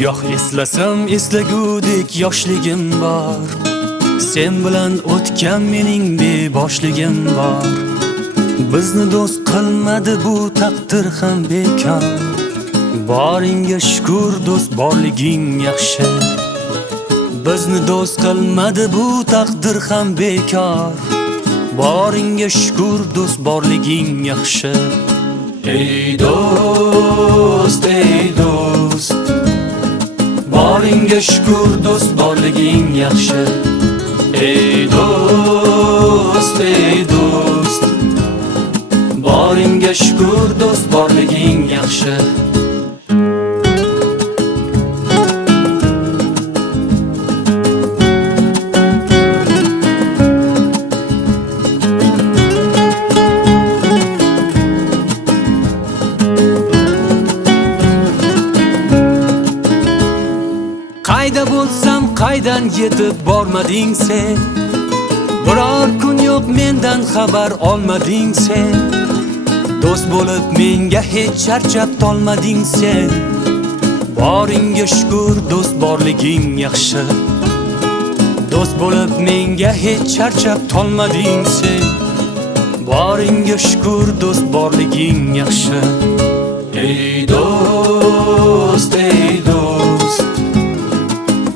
Goh eslasam eslagudek yoshligim bor. Sen bilan o'tgan mening beboshligim bor. Bizni do'st qilmadi bu taqdir ham bekor. Boringga shukr do'st borliging yaxshi. Bizni do'st qilmadi bu taqdir ham bekor. Boringga shukr do'st borliging yaxshi. Ey do'st, ey do'st, boringga shukr do'st borliging yaxshi. Ey do'st, ey do'st, boringga shukr do'st borliging yaxshi. Qayda bo'lsam qaydan yetib bormading sen. Biror kun yo'q mendan xabar olmading sen. Do'st bo'lib menga hech charchab tolmading sen. Boringga shukr do'st borliging yaxshi. Do'st bo'lib menga hech charchab tolmading sen. Boringga shukr do'st borliging yaxshi. Ey do'st, ey do'st,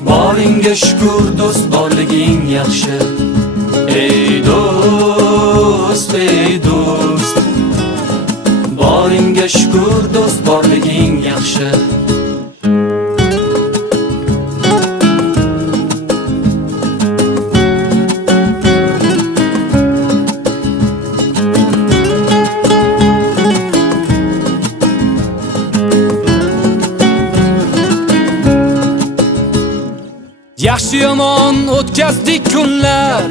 boringga shukr do'st borliging yaxshi. Ey do'st, ey do'st, boringga shukr do'st borliging yaxshi. Yaxshi yomon o'tkazdik kunlar.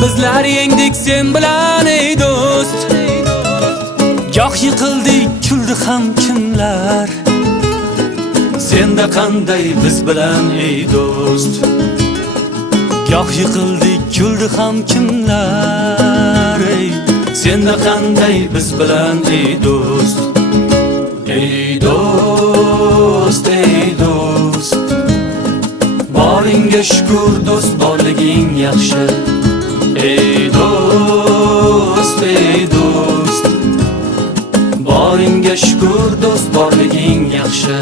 Bizlar yengdik sen bilan ey do'st. Goh yiqildik kuldi ham kimlar. Senda qanday biz bilan ey do'st. Goh yiqildik kuldi ham kimlar. Ey senda qanday biz bilan ey do'st. Ey do'st, ey do'st, boringga shukr do'st borliging yaxshi. Ey do'st, ey do'st, boringga shukr do'st borliging yaxshi.